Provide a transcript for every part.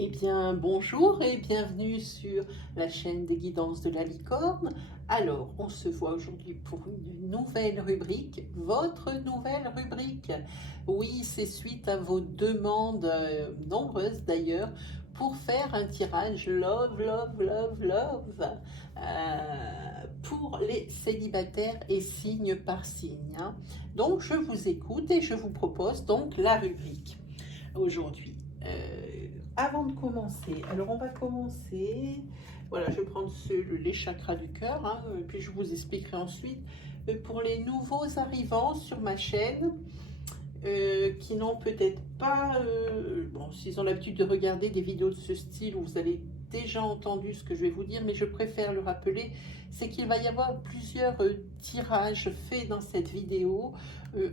Eh bien, bonjour et bienvenue sur la chaîne des guidances de la licorne. Alors, on se voit aujourd'hui pour une nouvelle rubrique, votre nouvelle rubrique. Oui, c'est suite à vos demandes, nombreuses d'ailleurs, pour faire un tirage love, love, love, love, pour les célibataires et signe par signe, hein. Donc, je vous écoute et je vous propose donc la rubrique aujourd'hui. Avant de commencer, alors on va commencer, voilà, je vais prendre les chakras du cœur, hein, puis je vous expliquerai ensuite. Pour les nouveaux arrivants sur ma chaîne, qui n'ont peut-être pas, bon, s'ils ont l'habitude de regarder des vidéos de ce style où vous avez déjà entendu ce que je vais vous dire, mais je préfère le rappeler, c'est qu'il va y avoir plusieurs tirages faits dans cette vidéo,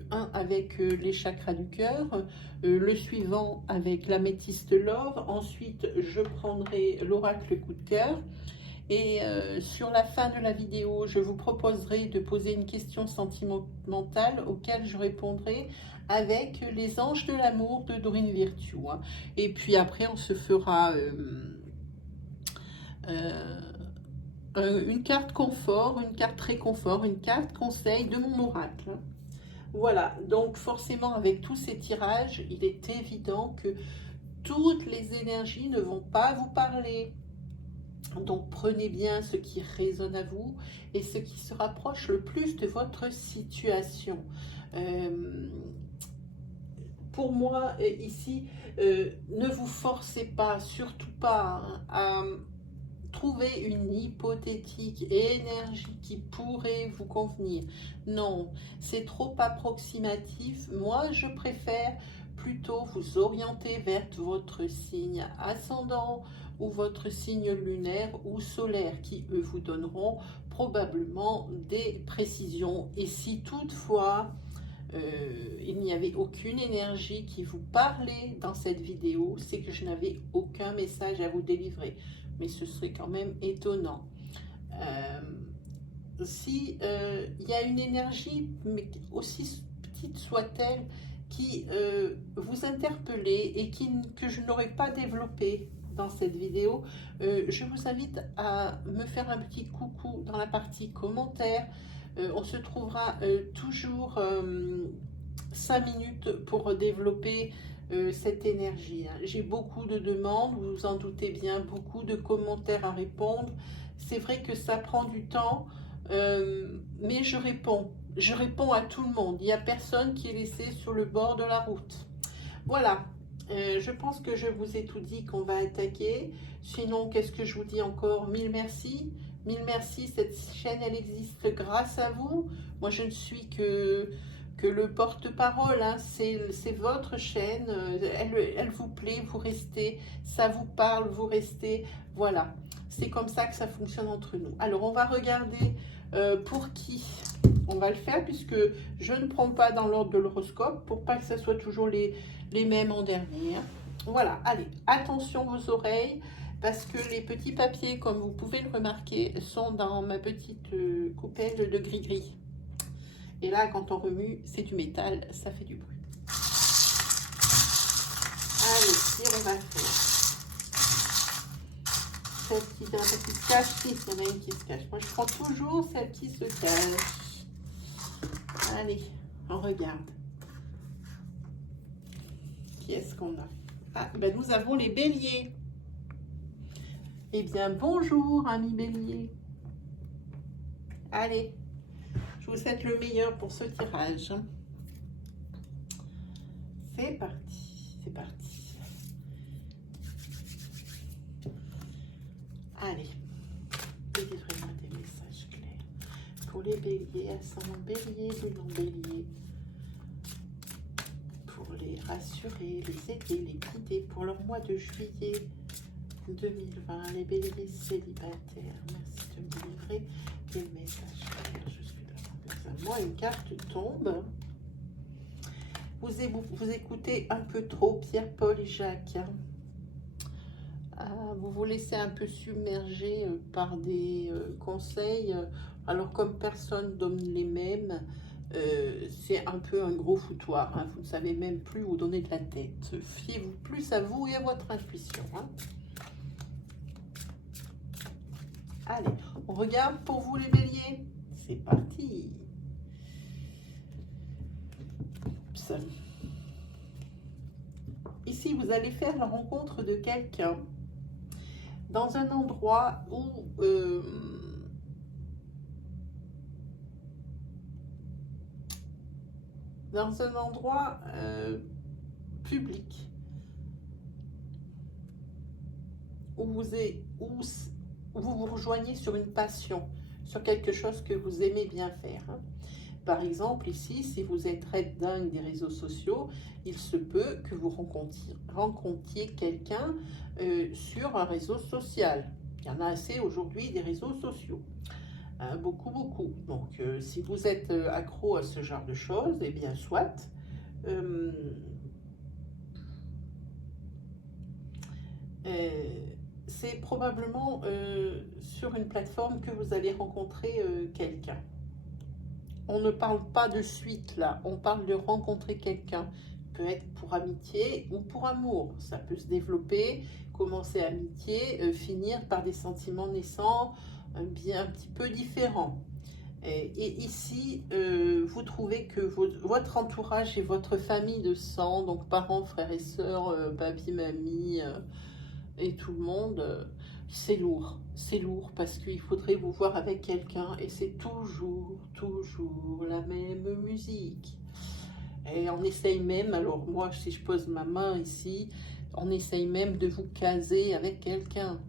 un avec les chakras du cœur, le suivant avec l'améthyste love, ensuite je prendrai l'oracle coup de cœur, et sur la fin de la vidéo, je vous proposerai de poser une question sentimentale auquel je répondrai avec les anges de l'amour de Dorine Virtue, hein. Et puis après, on se fera une carte confort, une carte réconfort, une carte conseil de mon oracle. Voilà, donc forcément avec tous ces tirages, il est évident que toutes les énergies ne vont pas vous parler. Donc prenez bien ce qui résonne à vous et ce qui se rapproche le plus de votre situation. Pour moi, ici, ne vous forcez pas, surtout pas, hein, à trouver une hypothétique énergie qui pourrait vous convenir. Non, c'est trop approximatif. Moi, je préfère plutôt vous orienter vers votre signe ascendant ou votre signe lunaire ou solaire qui, eux, vous donneront probablement des précisions. Et si toutefois, il n'y avait aucune énergie qui vous parlait dans cette vidéo, c'est que je n'avais aucun message à vous délivrer. Mais ce serait quand même étonnant. Si il y a une énergie, mais aussi petite soit-elle, qui vous interpellez et que je n'aurais pas développé dans cette vidéo, je vous invite à me faire un petit coucou dans la partie commentaires. On se trouvera toujours 5 minutes pour développer cette énergie, hein. J'ai beaucoup de demandes, vous vous en doutez bien, beaucoup de commentaires à répondre. C'est vrai que ça prend du temps, mais je réponds. Je réponds à tout le monde. Il n'y a personne qui est laissé sur le bord de la route. Voilà. Je pense que je vous ai tout dit qu'on va attaquer. Sinon, qu'est-ce que je vous dis encore? Mille merci. Mille merci. Cette chaîne, elle existe grâce à vous. Moi, je ne suis que le porte-parole, hein. C'est votre chaîne. Elle vous plaît, vous restez. Ça vous parle, vous restez. Voilà. C'est comme ça que ça fonctionne entre nous. Alors, on va regarder pour qui on va le faire, puisque je ne prends pas dans l'ordre de l'horoscope pour pas que ce soit toujours les mêmes en dernier. Voilà, allez, attention vos oreilles, parce que les petits papiers, comme vous pouvez le remarquer, sont dans ma petite coupelle de gris-gris. Et là, quand on remue, c'est du métal, ça fait du bruit. Allez, si on va faire celle qui se cache, si, il y en a une qui se cache. Moi, je prends toujours celle qui se cache. Allez, on regarde. Qui est-ce qu'on a? Ah, ben nous avons les béliers. Eh bien, bonjour, amis béliers. Allez, je vous souhaite le meilleur pour ce tirage. C'est parti, c'est parti. Allez, délivrez-moi des messages clairs pour les béliers, ascendant bélier, lunan bélier, pour les rassurer, les aider, les guider pour leur mois de juillet 2020, les béliers célibataires. Merci de me livrer des messages clairs. Je suis là. Moi, une carte tombe. Vous écoutez un peu trop Pierre, Paul et Jacques, hein. Vous vous laissez un peu submerger par des conseils. Alors, comme personne donne les mêmes, c'est un peu un gros foutoir, hein. Vous ne savez même plus où donner de la tête. Fiez-vous plus à vous et à votre intuition, hein. Allez, on regarde pour vous les béliers. C'est parti. Ici, vous allez faire la rencontre de quelqu'un dans un endroit où public, où vous vous rejoignez sur une passion, sur quelque chose que vous aimez bien faire, hein. Par exemple, ici, si vous êtes red dingue des réseaux sociaux, il se peut que vous rencontriez quelqu'un sur un réseau social. Il y en a assez aujourd'hui des réseaux sociaux. Hein, beaucoup, beaucoup. Donc, si vous êtes accro à ce genre de choses, eh bien, soit. C'est probablement sur une plateforme que vous allez rencontrer quelqu'un. On ne parle pas de suite là, on parle de rencontrer quelqu'un. Peut être pour amitié ou pour amour. Ça peut se développer, commencer amitié, finir par des sentiments naissants un petit peu différents. Et ici, vous trouvez que votre entourage et votre famille de sang, donc parents, frères et sœurs, papy, mamie et tout le monde, c'est lourd. C'est lourd parce qu'il faudrait vous voir avec quelqu'un et c'est toujours la même musique. Et on essaye même, alors moi, si je pose ma main ici, on essaye même de vous caser avec quelqu'un.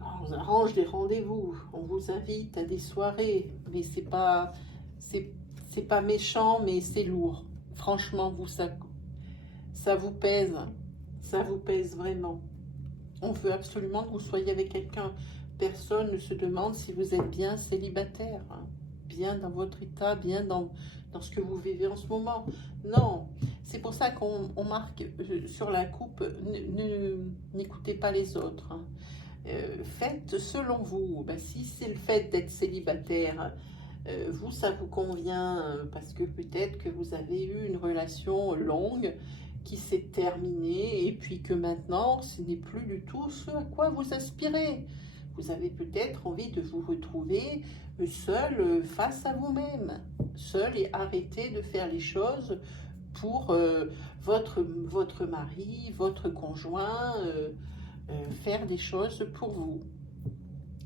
On arrange des rendez-vous, on vous invite à des soirées, mais c'est pas méchant, mais c'est lourd. Franchement, ça vous pèse vraiment. On veut absolument que vous soyez avec quelqu'un. Personne ne se demande si vous êtes bien célibataire, hein, bien dans votre état, bien dans ce que vous vivez en ce moment. Non, c'est pour ça qu'on marque sur la coupe, n'écoutez pas les autres, hein. Faites selon vous. Ben, si c'est le fait d'être célibataire, vous, ça vous convient parce que peut-être que vous avez eu une relation longue qui s'est terminée et puis que maintenant, ce n'est plus du tout ce à quoi vous aspirez. Vous avez peut-être envie de vous retrouver seul face à vous-même, seul et arrêter de faire les choses pour votre mari, votre conjoint, faire des choses pour vous.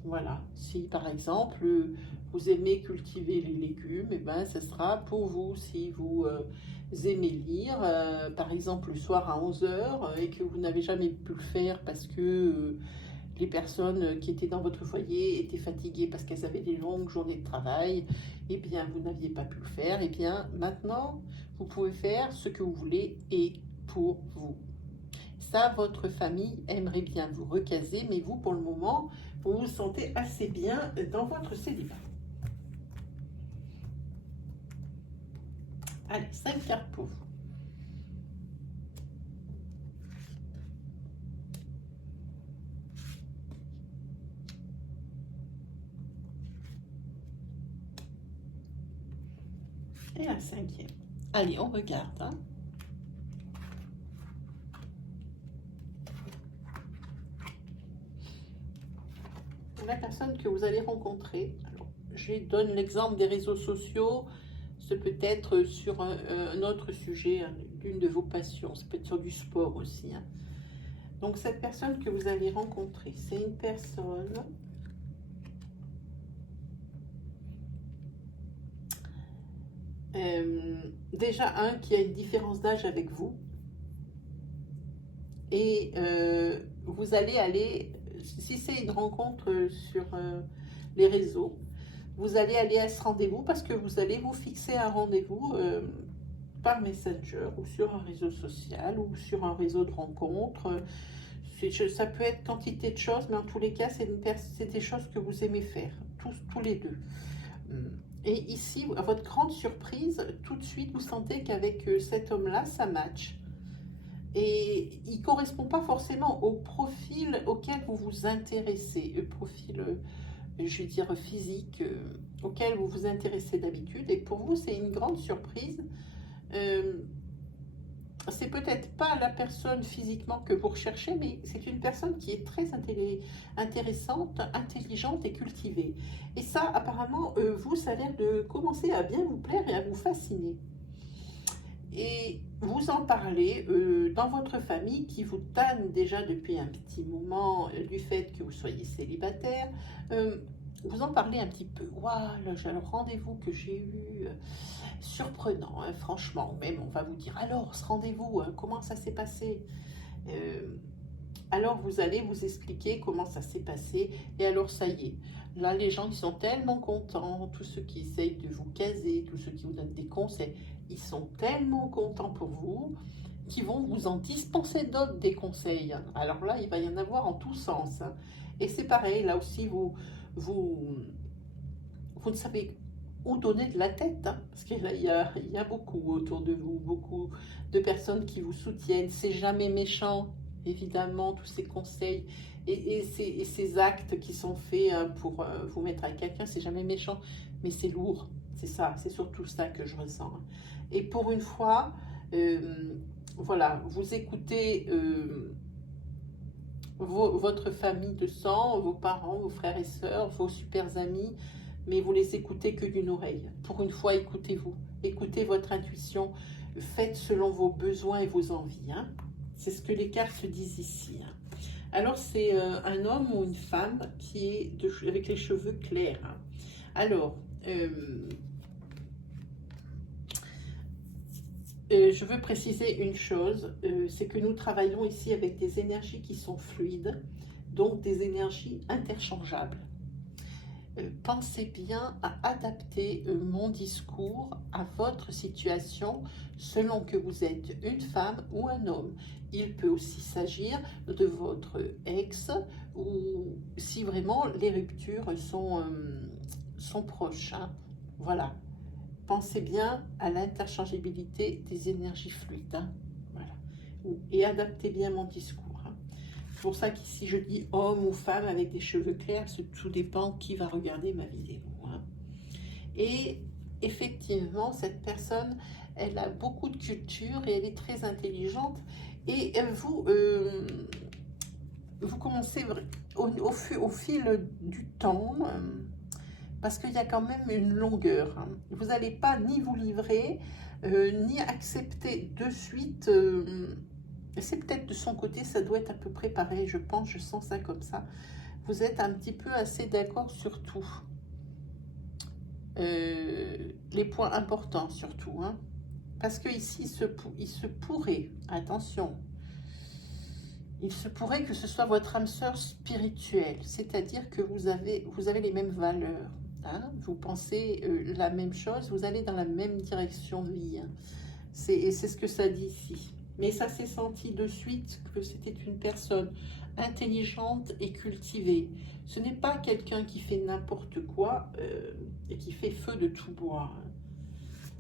Voilà, si par exemple vous aimez cultiver les légumes, et ben ce sera pour vous. Si vous aimez lire, par exemple le soir à 11h et que vous n'avez jamais pu le faire parce que les personnes qui étaient dans votre foyer étaient fatiguées parce qu'elles avaient des longues journées de travail, et bien vous n'aviez pas pu le faire, et bien maintenant vous pouvez faire ce que vous voulez et pour vous. Ça, votre famille aimerait bien vous recaser, mais vous, pour le moment, vous vous sentez assez bien dans votre célibat. Allez, 5 cartes pour vous. Et la 5e. Allez, on regarde, hein. La personne que vous allez rencontrer. Alors, je donne l'exemple des réseaux sociaux. Ce peut être sur un autre sujet, l'une de vos passions. Ça peut être sur du sport aussi, hein. Donc, cette personne que vous allez rencontrer, c'est une personne déjà qui a une différence d'âge avec vous. Et vous allez, si c'est une rencontre sur les réseaux, vous allez aller à ce rendez-vous parce que vous allez vous fixer un rendez-vous par Messenger ou sur un réseau social ou sur un réseau de rencontres. Ça peut être quantité de choses, mais en tous les cas, c'est des choses que vous aimez faire, tous les deux. Et ici, à votre grande surprise, tout de suite, vous sentez qu'avec cet homme-là, ça match. Et il ne correspond pas forcément au profil auquel vous vous intéressez, le profil je vais dire physique, auquel vous vous intéressez d'habitude. Et pour vous, c'est une grande surprise. C'est peut-être pas la personne physiquement que vous recherchez, mais c'est une personne qui est très intéressante, intelligente et cultivée. Et ça, apparemment, vous, ça a l'air de commencer à bien vous plaire et à vous fasciner. Et vous en parlez dans votre famille qui vous tanne déjà depuis un petit moment du fait que vous soyez célibataire. Vous en parlez un petit peu. Waouh, le rendez-vous que j'ai eu, surprenant, hein, franchement. Même on va vous dire, alors, ce rendez-vous, hein, comment ça s'est passé? Alors vous allez vous expliquer comment ça s'est passé. Et alors ça y est, là les gens ils sont tellement contents, tous ceux qui essayent de vous caser, tous ceux qui vous donnent des conseils, ils sont tellement contents pour vous qu'ils vont vous en dispenser d'autres des conseils. Alors là, il va y en avoir en tous sens, hein. Et c'est pareil, là aussi, vous ne savez où donner de la tête, hein, parce qu'il y a beaucoup autour de vous, beaucoup de personnes qui vous soutiennent. C'est jamais méchant, évidemment, tous ces conseils et ces actes qui sont faits, hein, pour vous mettre avec quelqu'un, c'est jamais méchant, mais c'est lourd. C'est ça, c'est surtout ça que je ressens. Et pour une fois, voilà, vous écoutez votre famille de sang, vos parents, vos frères et sœurs, vos super amis, mais vous les écoutez que d'une oreille. Pour une fois, écoutez-vous, écoutez votre intuition, faites selon vos besoins et vos envies, hein. C'est ce que les cartes disent ici, hein. Alors, c'est un homme ou une femme qui est avec les cheveux clairs, hein. Alors, je veux préciser une chose, c'est que nous travaillons ici avec des énergies qui sont fluides, donc des énergies interchangeables. Pensez bien à adapter mon discours à votre situation selon que vous êtes une femme ou un homme. Il peut aussi s'agir de votre ex ou si vraiment les ruptures sont proches, hein. Voilà. Pensez bien à l'interchangeabilité des énergies fluides, hein. Voilà. Et adaptez bien mon discours. C'est pour ça qu'ici je dis homme ou femme avec des cheveux clairs, tout dépend qui va regarder ma vidéo, hein. Et effectivement, cette personne, elle a beaucoup de culture et elle est très intelligente. Et vous commencez au fil du temps, parce qu'il y a quand même une longueur, hein. Vous n'allez pas ni vous livrer, ni accepter de suite. C'est peut-être de son côté, ça doit être à peu près pareil, je pense, je sens ça comme ça. Vous êtes un petit peu assez d'accord sur tout. Les points importants surtout, hein. Parce que ici, il se pourrait, attention, il se pourrait que ce soit votre âme sœur spirituelle, c'est-à-dire que vous avez les mêmes valeurs, hein. Vous pensez la même chose, vous allez dans la même direction de vie, hein. C'est ce que ça dit ici. Mais ça s'est senti de suite que c'était une personne intelligente et cultivée. Ce n'est pas quelqu'un qui fait n'importe quoi et qui fait feu de tout bois.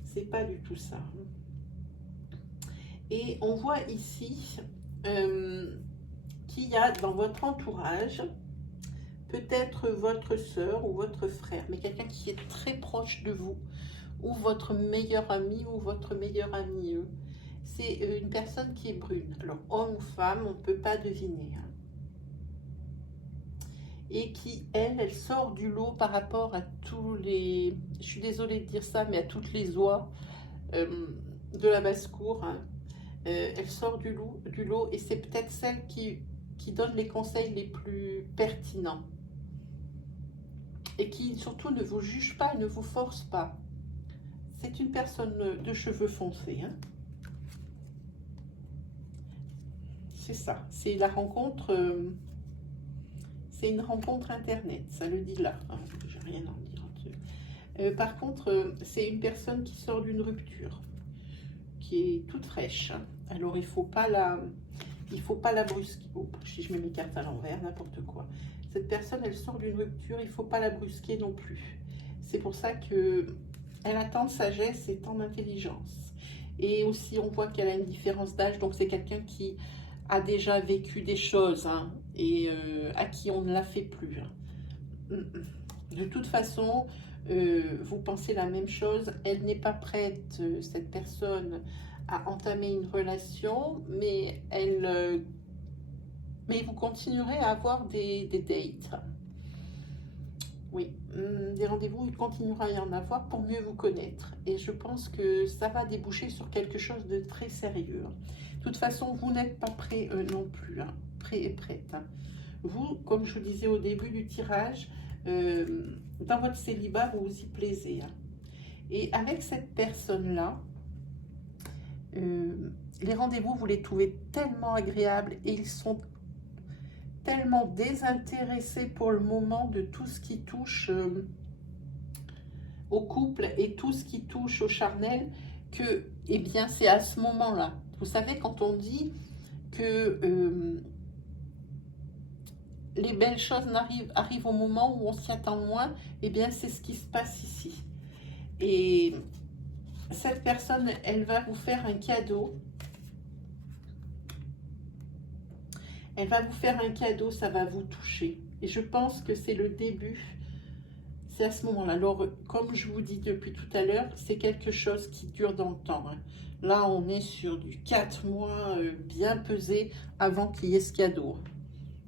C'est pas du tout ça. Et on voit ici qu'il y a dans votre entourage peut-être votre sœur ou votre frère, mais quelqu'un qui est très proche de vous, ou votre meilleur ami ou votre meilleur ami. C'est une personne qui est brune. Alors, homme ou femme, on ne peut pas deviner, hein. Et qui, elle sort du lot par rapport à tous les... Je suis désolée de dire ça, mais à toutes les oies de la basse-cour, hein. Elle sort du lot et c'est peut-être celle qui donne les conseils les plus pertinents. Et qui, surtout, ne vous juge pas et ne vous force pas. C'est une personne de cheveux foncés, hein. C'est ça, c'est la rencontre, c'est une rencontre internet, ça le dit là, hein, j'ai rien à en dire dessus. Par contre, c'est une personne qui sort d'une rupture, qui est toute fraîche, hein. Alors il faut pas la brusquer. Oh, si je mets mes cartes à l'envers, n'importe quoi. Cette personne, elle sort d'une rupture, il faut pas la brusquer non plus. C'est pour ça que elle a tant de sagesse et tant d'intelligence. Et aussi, on voit qu'elle a une différence d'âge, donc c'est quelqu'un qui a déjà vécu des choses, hein, et à qui on ne la fait plus, hein. De toute façon, vous pensez la même chose. Elle n'est pas prête, cette personne, à entamer une relation, mais mais vous continuerez à avoir des dates. Oui, des rendez-vous, il continuera à y en avoir pour mieux vous connaître. Et je pense que ça va déboucher sur quelque chose de très sérieux. De toute façon, vous n'êtes pas prêt non plus, hein, prêt et prête. Hein. Vous, comme je vous disais au début du tirage, dans votre célibat, vous vous y plaisez. Hein. Et avec cette personne-là, les rendez-vous, vous les trouvez tellement agréables et ils sont tellement désintéressés pour le moment de tout ce qui touche au couple et tout ce qui touche au charnel que, eh bien, c'est à ce moment-là. Vous savez, quand on dit que les belles choses arrivent au moment où on s'y attend moins, eh bien, c'est ce qui se passe ici. Et cette personne, elle va vous faire un cadeau. Elle va vous faire un cadeau, ça va vous toucher. Et je pense que c'est le début. C'est à ce moment-là. Alors, comme je vous dis depuis tout à l'heure, c'est quelque chose qui dure dans le temps. Hein. Là, on est sur du 4 mois bien pesé avant qu'il y ait ce cadeau.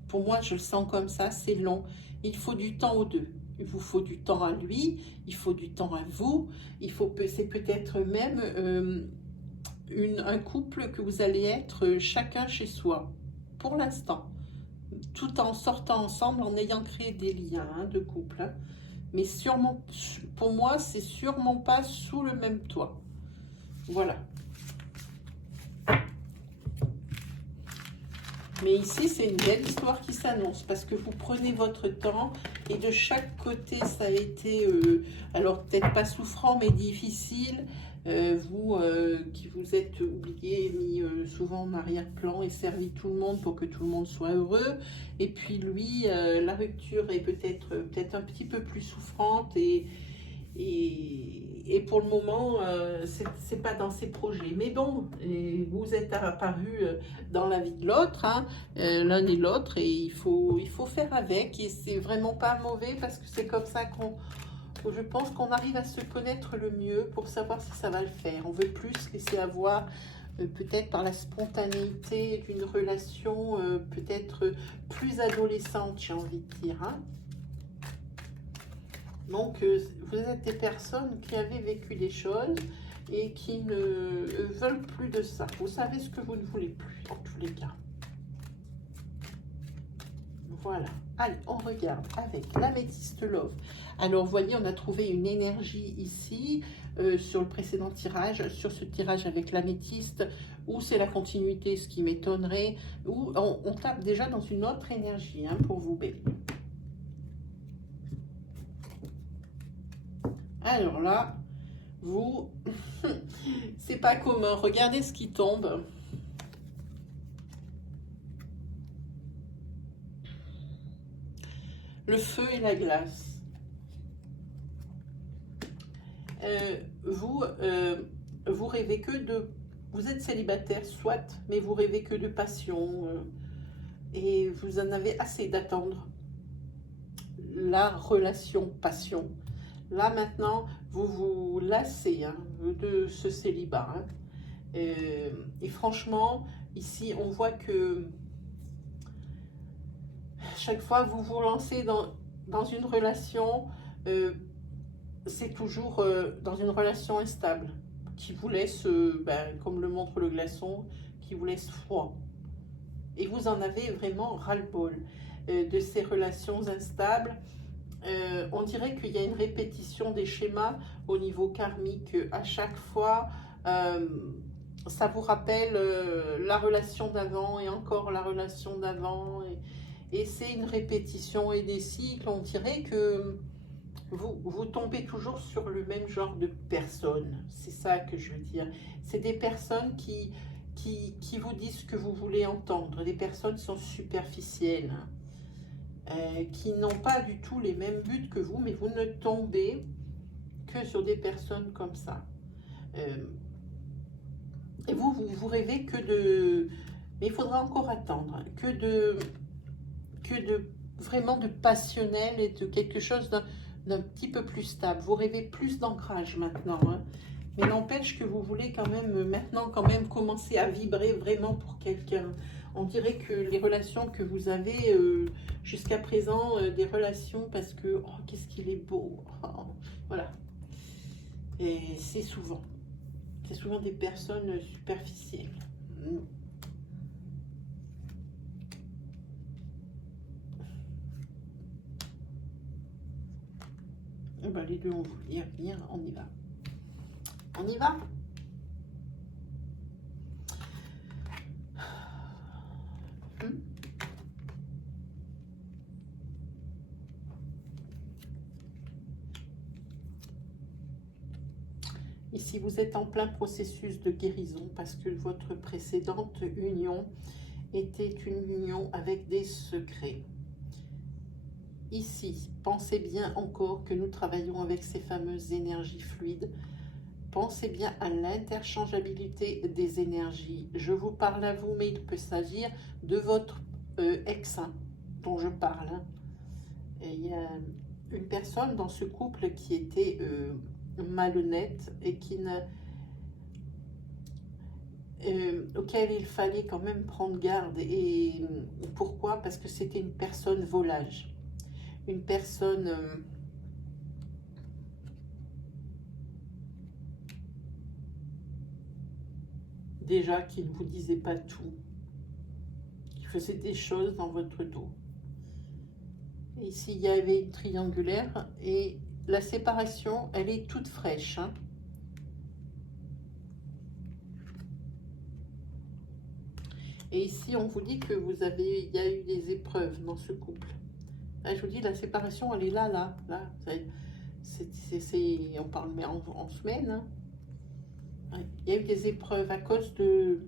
Pour moi, je le sens comme ça, c'est long. Il faut du temps aux deux. Il vous faut du temps à lui, il faut du temps à vous. C'est peut-être même un couple que vous allez être chacun chez soi, pour l'instant. Tout en sortant ensemble, en ayant créé des liens de couple. Hein. Mais sûrement, pour moi, c'est sûrement pas sous le même toit. Voilà. Mais ici, c'est une belle histoire qui s'annonce parce que vous prenez votre temps et de chaque côté, ça a été, alors peut-être pas souffrant, mais difficile. Vous qui vous êtes oublié, mis souvent en arrière-plan et servi tout le monde pour que tout le monde soit heureux. Et puis lui, la rupture est peut-être un petit peu plus souffrante et pour le moment, c'est pas dans ses projets. Mais bon, vous êtes apparus dans la vie de l'autre, hein, l'un et l'autre, et il faut faire avec. Et c'est vraiment pas mauvais parce que c'est comme ça je pense qu'on arrive à se connaître le mieux pour savoir si ça va le faire. On veut plus se laisser avoir peut-être par la spontanéité d'une relation peut-être plus adolescente, j'ai envie de dire. Hein. Donc, vous êtes des personnes qui avaient vécu des choses et qui ne veulent plus de ça. Vous savez ce que vous ne voulez plus, en tous les cas. Voilà. Allez, on regarde avec l'améthyste love. Alors, vous voyez, on a trouvé une énergie ici sur le précédent tirage, sur ce tirage avec l'améthyste, où c'est la continuité, ce qui m'étonnerait, où on tape déjà dans une autre énergie hein, pour vous, bébé. Alors là, vous, c'est pas commun. Regardez ce qui tombe. Le feu et la glace. Vous rêvez que de... Vous êtes célibataire, soit, mais vous rêvez que de passion. Et vous en avez assez d'attendre la relation passion. Là, maintenant, vous vous lassez hein, de ce célibat. Hein. Et franchement, ici, on voit que chaque fois que vous vous lancez dans une relation, c'est toujours dans une relation instable, qui vous laisse, comme le montre le glaçon, qui vous laisse froid. Et vous en avez vraiment ras-le-bol de ces relations instables. On dirait qu'il y a une répétition des schémas au niveau karmique. À chaque fois, ça vous rappelle la relation d'avant et encore la relation d'avant. Et c'est une répétition et des cycles. On dirait que vous tombez toujours sur le même genre de personnes. C'est ça que je veux dire. C'est des personnes qui vous disent ce que vous voulez entendre. Des personnes qui sont superficielles. Qui n'ont pas du tout les mêmes buts que vous, mais vous ne tombez que sur des personnes comme ça. Et vous rêvez que de... Mais il faudra encore attendre. Que de vraiment de passionnel et de quelque chose un petit peu plus stable. Vous rêvez plus d'ancrage maintenant, hein. Mais n'empêche que vous voulez quand même, maintenant, quand même commencer à vibrer vraiment pour quelqu'un. On dirait que les relations que vous avez jusqu'à présent, des relations parce que, oh, qu'est-ce qu'il est beau. Oh, voilà. Et c'est souvent des personnes superficielles. Ben, les deux ont voulu dire, bien, on y va. On y va? Ici, vous êtes en plein processus de guérison parce que votre précédente union était une union avec des secrets. Ici, pensez bien encore que nous travaillons avec ces fameuses énergies fluides. Pensez bien à l'interchangeabilité des énergies. Je vous parle à vous, mais il peut s'agir de votre ex dont je parle. Et il y a une personne dans ce couple qui était malhonnête et qui auquel il fallait quand même prendre garde. Et pourquoi? Parce que c'était une personne volage. Une personne déjà qui ne vous disait pas tout, qui faisait des choses dans votre dos. Et ici, il y avait une triangulaire et la séparation, elle est toute fraîche, hein. Et ici, on vous dit que il y a eu des épreuves dans ce couple. Là, je vous dis, la séparation, elle est là. On parle mais en semaine. Hein. Il y a eu des épreuves à cause de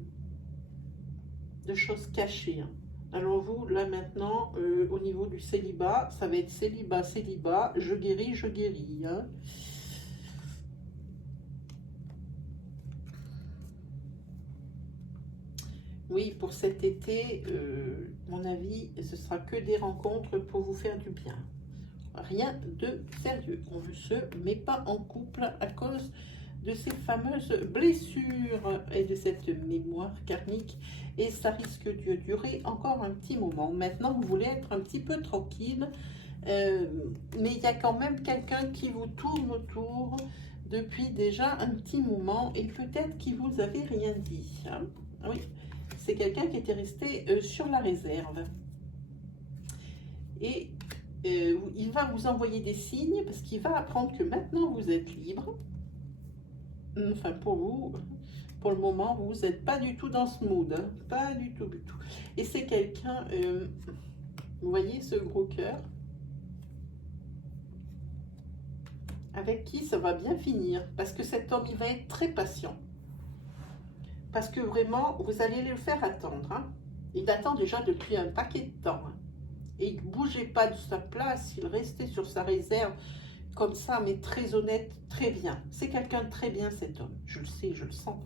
choses cachées. Hein. Alors vous, là maintenant, au niveau du célibat, ça va être célibat, je guéris. Hein. Oui, pour cet été, mon avis, ce sera que des rencontres pour vous faire du bien. Rien de sérieux. On ne se met pas en couple à cause de ces fameuses blessures et de cette mémoire karmique. Et ça risque de durer encore un petit moment. Maintenant, vous voulez être un petit peu tranquille. Mais il y a quand même quelqu'un qui vous tourne autour depuis déjà un petit moment. Et peut-être qu'il vous avait rien dit. Hein. Oui. C'est quelqu'un qui était resté sur la réserve. Et il va vous envoyer des signes parce qu'il va apprendre que maintenant vous êtes libre. Enfin, pour vous, pour le moment, vous n'êtes pas du tout dans ce mood. Hein. Pas du tout. Et c'est quelqu'un, vous voyez ce gros cœur, avec qui ça va bien finir. Parce que cet homme, il va être très patient. Parce que vraiment, vous allez le faire attendre. Hein. Il attend déjà depuis un paquet de temps. Hein. Et il ne bougeait pas de sa place, il restait sur sa réserve, comme ça, mais très honnête, très bien. C'est quelqu'un de très bien, cet homme. Je le sais, je le sens.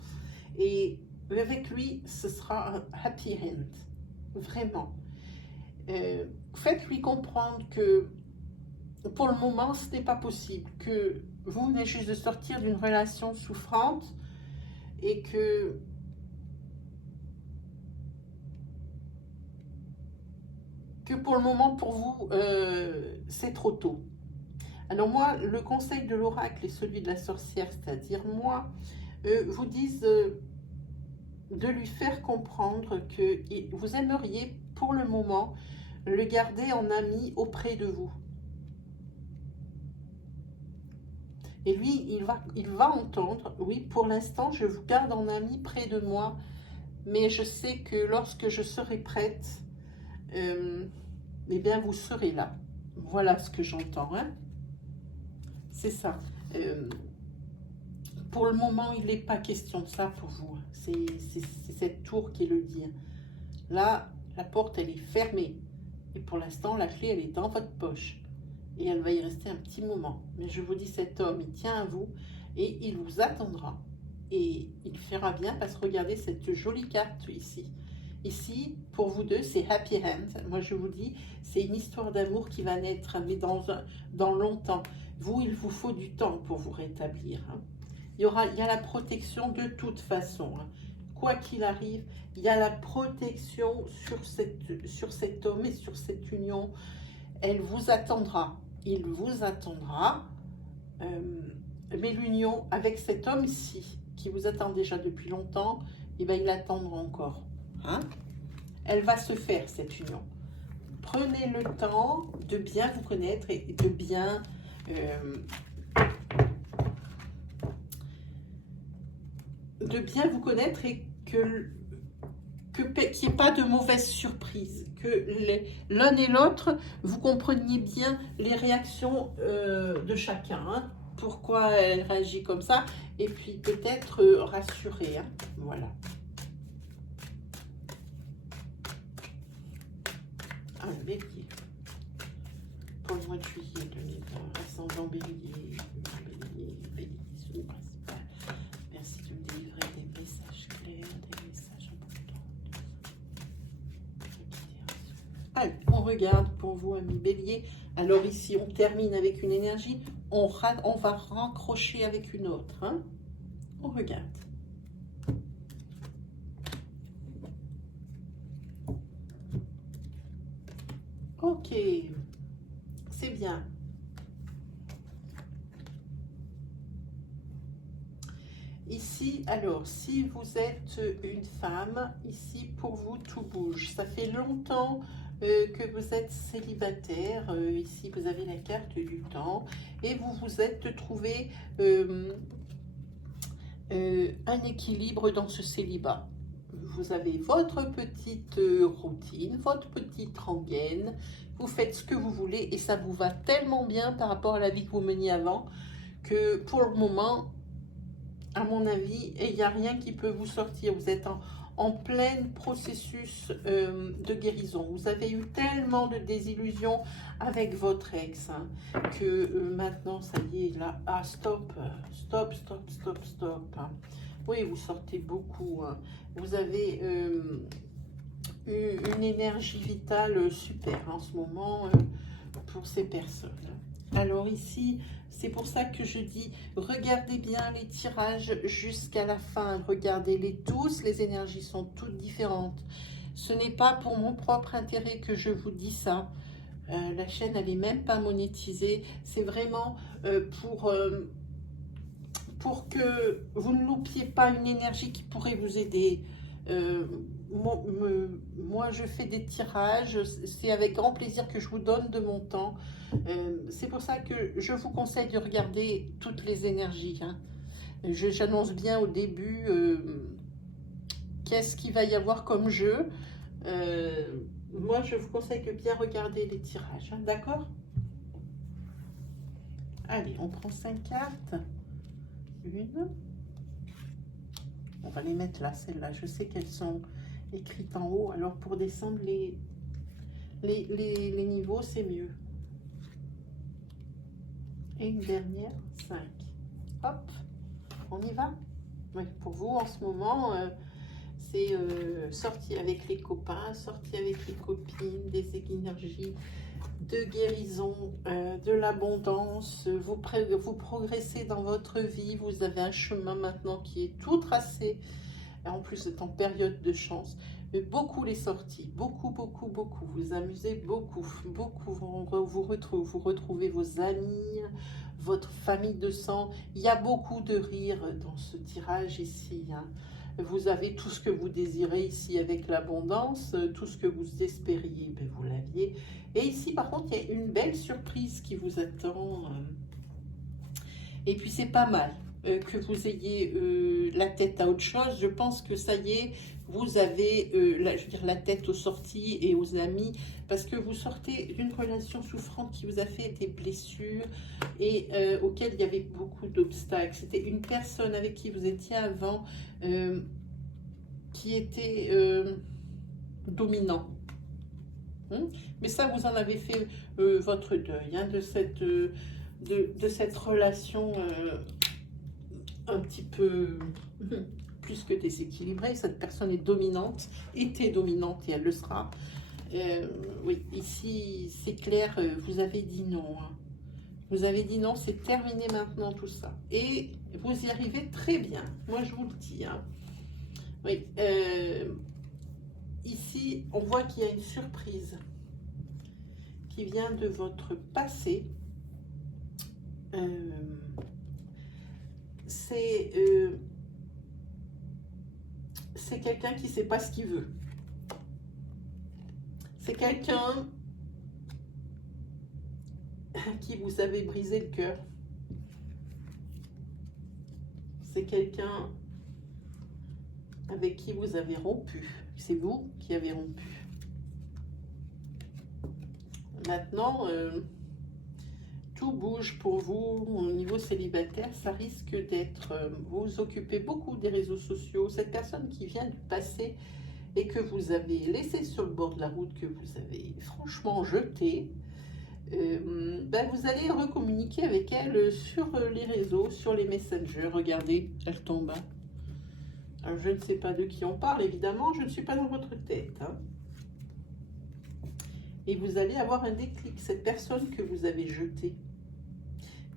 Et avec lui, ce sera un happy end. Vraiment. Faites-lui comprendre que pour le moment, ce n'est pas possible. Que vous venez juste de sortir d'une relation souffrante et que pour le moment, pour vous, c'est trop tôt. Alors moi, le conseil de l'oracle et celui de la sorcière, c'est-à-dire moi, vous disent de lui faire comprendre que vous aimeriez, pour le moment, le garder en ami auprès de vous. Et lui, il va entendre, oui, pour l'instant, je vous garde en ami près de moi, mais je sais que lorsque je serai prête, eh bien, vous serez là. Voilà ce que j'entends. Hein. C'est ça. Pour le moment, il n'est pas question de ça pour vous. C'est cette tour qui le dit. Là, la porte, elle est fermée. Et pour l'instant, la clé, elle est dans votre poche. Et elle va y rester un petit moment. Mais je vous dis, cet homme, il tient à vous et il vous attendra. Et il fera bien parce que regardez cette jolie carte ici. Ici, pour vous deux, c'est happy end. Moi, je vous dis, c'est une histoire d'amour qui va naître, mais dans longtemps. Vous, il vous faut du temps pour vous rétablir. Hein. Il y a la protection de toute façon. Hein. Quoi qu'il arrive, il y a la protection sur cet homme et sur cette union. Elle vous attendra. Il vous attendra. Mais l'union avec cet homme-ci, qui vous attend déjà depuis longtemps, eh ben, il attendra encore. Hein? Elle va se faire, cette union. Prenez le temps de bien vous connaître et de bien... vous connaître et qu'il n'y ait pas de mauvaises surprises, que l'un et l'autre, vous compreniez bien les réactions de chacun, hein, pourquoi elle réagit comme ça, et puis peut-être rassurer, hein, voilà. Un bélier, pour le mois de juillet 2020, ascendant bélier, bélier, signe principal. Merci de me délivrer des messages clairs, des messages importants. Allez, on regarde pour vous, ami bélier. Alors ici, on termine avec une énergie, on va raccrocher avec une autre. Hein. On regarde. Ok, c'est bien. Ici, alors, si vous êtes une femme, ici, pour vous, tout bouge. Ça fait longtemps que vous êtes célibataire. Ici, vous avez la carte du temps. Et vous vous êtes trouvé un équilibre dans ce célibat. Vous avez votre petite routine, votre petite rengaine. Vous faites ce que vous voulez et ça vous va tellement bien par rapport à la vie que vous meniez avant que pour le moment... à mon avis, il n'y a rien qui peut vous sortir. Vous êtes en plein processus de guérison. Vous avez eu tellement de désillusions avec votre ex hein, que maintenant, ça y est, là, ah, stop, stop, stop, stop, stop. Hein. Oui, vous sortez beaucoup. Hein. Vous avez une énergie vitale super en ce moment pour ces personnes. Alors ici, c'est pour ça que je dis, regardez bien les tirages jusqu'à la fin. Regardez-les tous, les énergies sont toutes différentes. Ce n'est pas pour mon propre intérêt que je vous dis ça. La chaîne, elle n'est même pas monétisée. C'est vraiment pour que vous ne loupiez pas une énergie qui pourrait vous aider. Moi, je fais des tirages, c'est avec grand plaisir que je vous donne de mon temps. C'est pour ça que je vous conseille de regarder toutes les énergies. Hein. J'annonce bien au début qu'est-ce qu'il va y avoir comme jeu. Moi, je vous conseille de bien regarder les tirages. Hein, d'accord? Allez, on prend 5 cartes. Une. On va les mettre là, celles-là. Je sais qu'elles sont écrites en haut. Alors, pour descendre les niveaux, c'est mieux. Et une dernière, 5. Hop, on y va. Oui, pour vous, en ce moment, c'est sortie avec les copains, sortie avec les copines, des énergies de guérison, de l'abondance. Vous progressez dans votre vie. Vous avez un chemin maintenant qui est tout tracé. En plus, vous êtes en période de chance. Mais beaucoup les sorties, beaucoup, beaucoup, beaucoup. Vous amusez beaucoup, beaucoup. Vous retrouvez vos amis, votre famille de sang. Il y a beaucoup de rire dans ce tirage ici. Hein. Vous avez tout ce que vous désirez ici avec l'abondance, tout ce que vous espériez, ben vous l'aviez. Et ici, par contre, il y a une belle surprise qui vous attend. Et puis, c'est pas mal que vous ayez la tête à autre chose. Je pense que ça y est, vous avez la tête aux sorties et aux amis, parce que vous sortez d'une relation souffrante qui vous a fait des blessures et auquel il y avait beaucoup d'obstacles. C'était une personne avec qui vous étiez avant qui était dominant. Mais ça, vous en avez fait votre deuil hein, de cette relation un petit peu plus que déséquilibrée. Cette personne est dominante, était dominante et elle le sera. Oui, ici, c'est clair, vous avez dit non. Hein. Vous avez dit non, c'est terminé maintenant tout ça. Et vous y arrivez très bien. Moi, je vous le dis. Hein. Oui. Ici, on voit qu'il y a une surprise qui vient de votre passé. C'est quelqu'un qui ne sait pas ce qu'il veut. C'est quelqu'un à qui vous avez brisé le cœur. C'est quelqu'un avec qui vous avez rompu. C'est vous qui avez rompu. Maintenant, tout bouge pour vous au niveau célibataire. Ça risque d'être... vous occupez beaucoup des réseaux sociaux. Cette personne qui vient du passé et que vous avez laissé sur le bord de la route, que vous avez franchement jeté, ben vous allez recommuniquer avec elle sur les réseaux, sur les messengers. Regardez, elle tombe. Alors, je ne sais pas de qui on parle, évidemment, je ne suis pas dans votre tête. Hein. Et vous allez avoir un déclic, cette personne que vous avez jetée.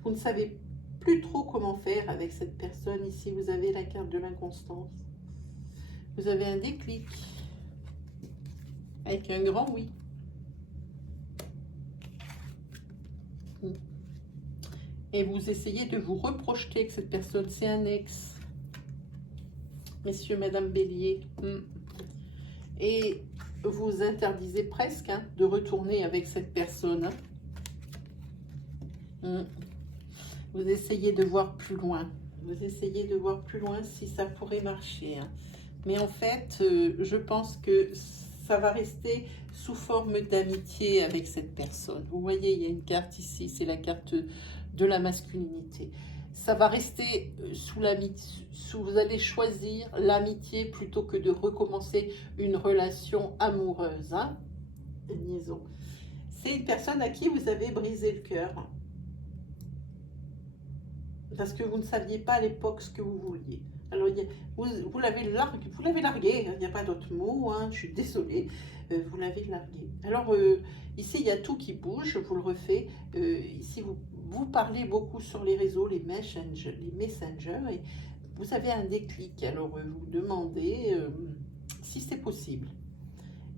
Vous ne savez plus trop comment faire avec cette personne. Ici, vous avez la carte de l'inconstance. Vous avez un déclic avec un grand oui. Et vous essayez de vous reprojeter avec cette personne. C'est un ex. Messieurs, Madame Bélier. Et vous interdisez presque de retourner avec cette personne. Vous essayez de voir plus loin. Vous essayez de voir plus loin si ça pourrait marcher. Mais en fait, je pense que ça va rester sous forme d'amitié avec cette personne. Vous voyez, il y a une carte ici, c'est la carte de la masculinité. Ça va rester sous l'amitié. Vous allez choisir l'amitié plutôt que de recommencer une relation amoureuse. Hein? Une liaison. C'est une personne à qui vous avez brisé le cœur. Parce que vous ne saviez pas à l'époque ce que vous vouliez. Alors, vous l'avez largué, il n'y a pas d'autre mot, hein, je suis désolée, vous l'avez largué. Alors, ici, il y a tout qui bouge, je vous le refais. Ici, vous parlez beaucoup sur les réseaux, les messengers, et vous avez un déclic. Alors, vous demandez si c'est possible.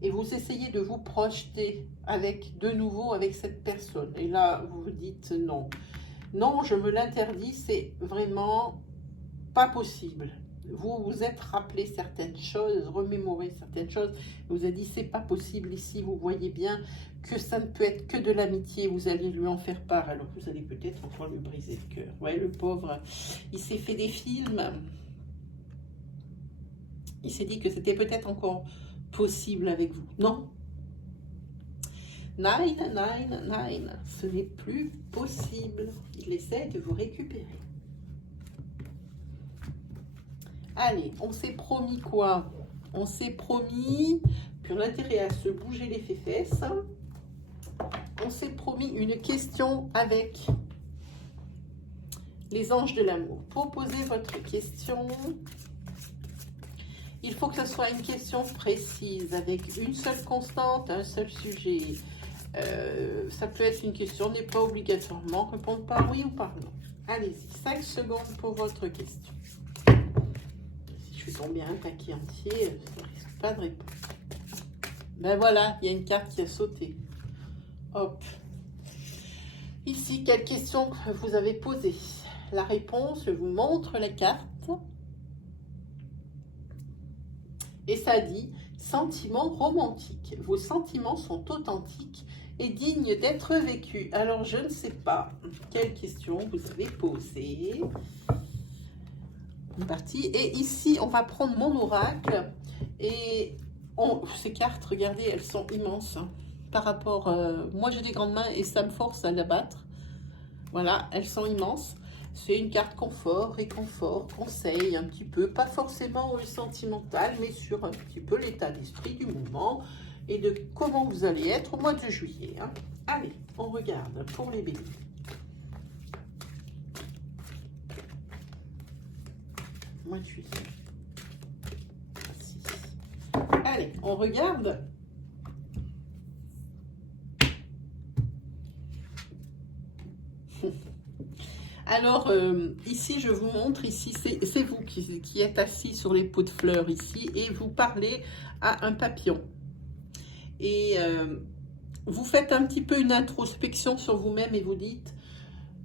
Et vous essayez de vous projeter de nouveau avec cette personne. Et là, vous vous dites non. Non, je me l'interdis, c'est vraiment pas possible. Vous vous êtes rappelé certaines choses, remémoré certaines choses. Vous avez dit, c'est pas possible ici. Vous voyez bien que ça ne peut être que de l'amitié. Vous allez lui en faire part. Alors, vous allez peut-être encore lui briser le cœur. Ouais, le pauvre, il s'est fait des films. Il s'est dit que c'était peut-être encore possible avec vous. Non. Nine, ce n'est plus possible. Il essaie de vous récupérer. Allez, on s'est promis quoi? On s'est promis, puis on a intérêt à se bouger les fesses. On s'est promis une question avec les anges de l'amour. Proposez votre question. Il faut que ce soit une question précise, avec une seule constante, un seul sujet. Ça peut être une question, n'est pas obligatoirement répondre par oui ou par non. Allez-y, 5 secondes pour votre question. Si je suis tombée un paquet entier, ça ne risque pas de répondre. Ben voilà, il y a une carte qui a sauté. Hop. Ici, quelle question vous avez posée? La réponse, je vous montre la carte. Et ça dit, sentiments romantiques. Vos sentiments sont authentiques et dignes d'être vécus. Alors, je ne sais pas quelle question vous avez posée. Parti. Et ici, on va prendre mon oracle. Et ces cartes, regardez, elles sont immenses. Par rapport... moi, j'ai des grandes mains et ça me force à l'abattre. Voilà, elles sont immenses. C'est une carte confort, réconfort, conseil un petit peu, pas forcément sentimental, mais sur un petit peu l'état d'esprit du moment et de comment vous allez être au mois de juillet. Hein. Allez, on regarde pour les béliers. Mois de juillet. Allez, on regarde. Alors, ici, je vous montre, ici, c'est vous qui êtes assis sur les pots de fleurs ici et vous parlez à un papillon. Et vous faites un petit peu une introspection sur vous-même et vous dites,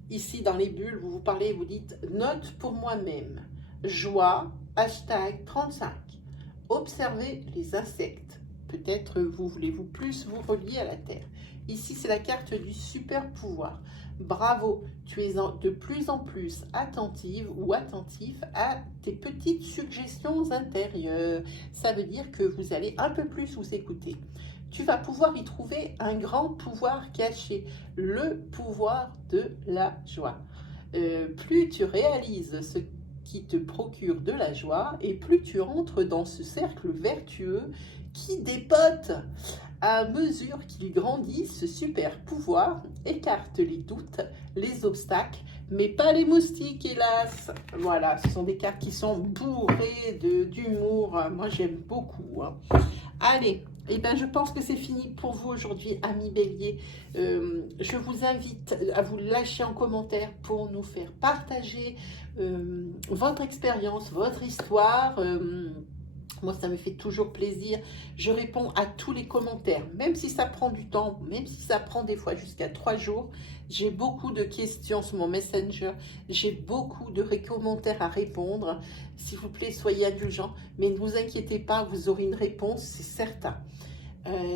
ici dans les bulles, vous vous parlez et vous dites, note pour moi-même, joie, hashtag 35. Observez les insectes. Peut-être voulez-vous plus vous relier à la terre. Ici, c'est la carte du super pouvoir. Bravo, tu es de plus en plus attentive ou attentif à tes petites suggestions intérieures. Ça veut dire que vous allez un peu plus vous écouter. Tu vas pouvoir y trouver un grand pouvoir caché, le pouvoir de la joie. Plus tu réalises ce qui te procure de la joie et plus tu entres dans ce cercle vertueux qui dépote. À mesure qu'il grandit, ce super pouvoir écarte les doutes, les obstacles, mais pas les moustiques, hélas. Voilà, ce sont des cartes qui sont bourrées d'humour. Moi, j'aime beaucoup. Allez, eh ben, je pense que c'est fini pour vous aujourd'hui, amis béliers. Je vous invite à vous lâcher en commentaire pour nous faire partager votre expérience, votre histoire. Moi, ça me fait toujours plaisir. Je réponds à tous les commentaires, même si ça prend du temps, même si ça prend des fois jusqu'à 3 jours. J'ai beaucoup de questions sur mon Messenger. J'ai beaucoup de commentaires à répondre. S'il vous plaît, soyez indulgents, mais ne vous inquiétez pas, vous aurez une réponse, c'est certain.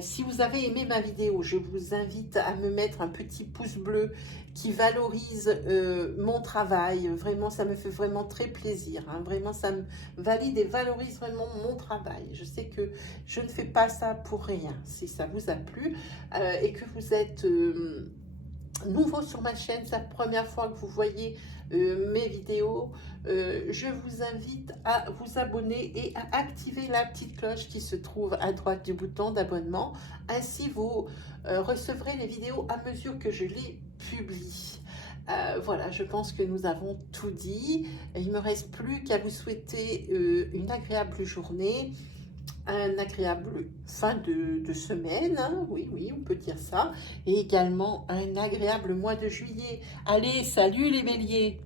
Si vous avez aimé ma vidéo, je vous invite à me mettre un petit pouce bleu qui valorise mon travail. Vraiment, ça me fait vraiment très plaisir. Hein. Vraiment, ça me valide et valorise vraiment mon travail. Je sais que je ne fais pas ça pour rien. Si ça vous a plu et que vous êtes nouveau sur ma chaîne, c'est la première fois que vous voyez mes vidéos, je vous invite à vous abonner et à activer la petite cloche qui se trouve à droite du bouton d'abonnement. Ainsi, vous recevrez les vidéos à mesure que je les publie. Voilà, je pense que nous avons tout dit. Il ne me reste plus qu'à vous souhaiter une agréable journée, un agréable fin de semaine, hein, oui, on peut dire ça, et également un agréable mois de juillet. Allez, salut les béliers!